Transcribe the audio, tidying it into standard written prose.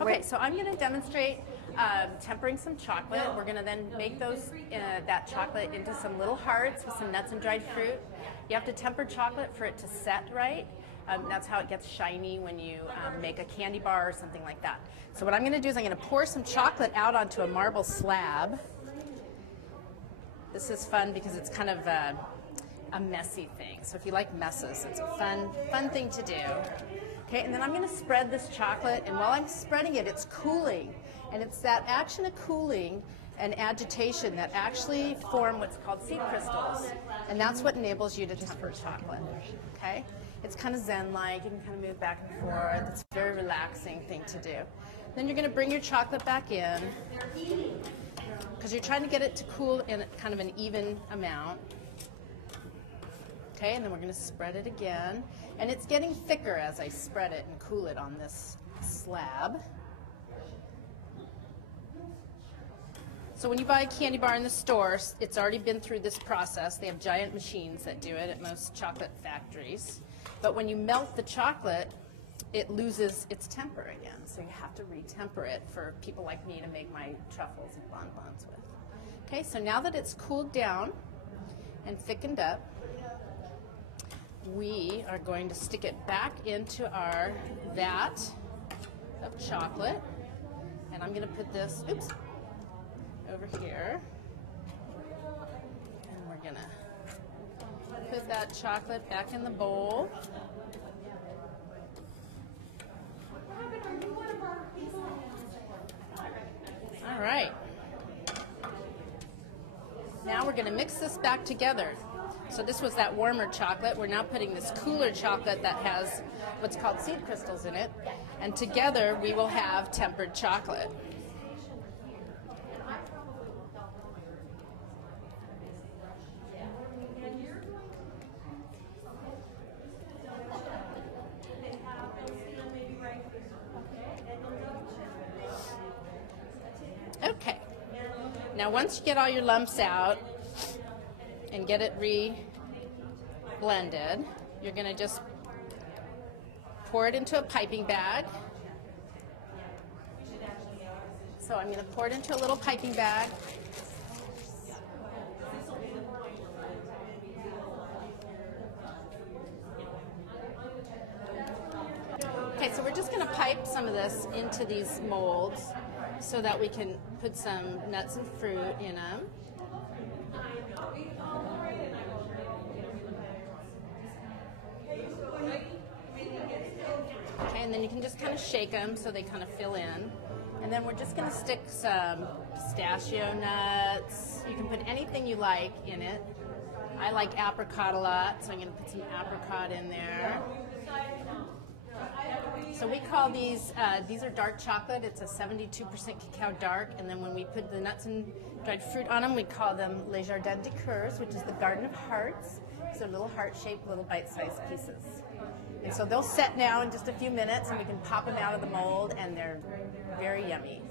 Okay, so I'm going to demonstrate tempering some chocolate. We're going to then make that chocolate into some little hearts with some nuts and dried fruit. You have to temper chocolate for it to set right. That's how it gets shiny when you make a candy bar or something like that. So what I'm going to do is I'm going to pour some chocolate out onto a marble slab. This is fun because it's kind of a messy thing. So if you like messes, it's a fun thing to do. Okay, and then I'm going to spread this chocolate, and while I'm spreading it, it's cooling. And it's that action of cooling and agitation that actually form what's called seed crystals. And that's what enables you to temper chocolate. Okay? It's kind of zen-like. You can kind of move back and forth. It's a very relaxing thing to do. Then you're going to bring your chocolate back in because you're trying to get it to cool in kind of an even amount. Okay, and then we're going to spread it again. And it's getting thicker as I spread it and cool it on this slab. So when you buy a candy bar in the store, it's already been through this process. They have giant machines that do it at most chocolate factories. But when you melt the chocolate, it loses its temper again. So you have to retemper it for people like me to make my truffles and bonbons with. Okay, so now that it's cooled down and thickened up, we are going to stick it back into our vat of chocolate. And I'm going to put this, over here. And we're going to put that chocolate back in the bowl. All right. Now we're going to mix this back together. So this was that warmer chocolate. We're now putting this cooler chocolate that has what's called seed crystals in it. And together we will have tempered chocolate. Okay. Now once you get all your lumps out and get it re-blended, you're going to just pour it into a piping bag. So I'm going to pour it into a little piping bag. Okay, so we're just going to pipe some of this into these molds so that we can put some nuts and fruit in them. Okay, and then you can just kind of shake them so they kind of fill in. And then we're just going to stick some pistachio nuts. You can put anything you like in it. I like apricot a lot, so I'm going to put some apricot in there. So we call these are dark chocolate. It's a 72% cacao dark. And then when we put the nuts and dried fruit on them, we call them Les Jardins de Cruz, which is the Garden of Hearts. So little heart-shaped, little bite-sized pieces. And so they'll set now in just a few minutes, and we can pop them out of the mold, and they're very yummy.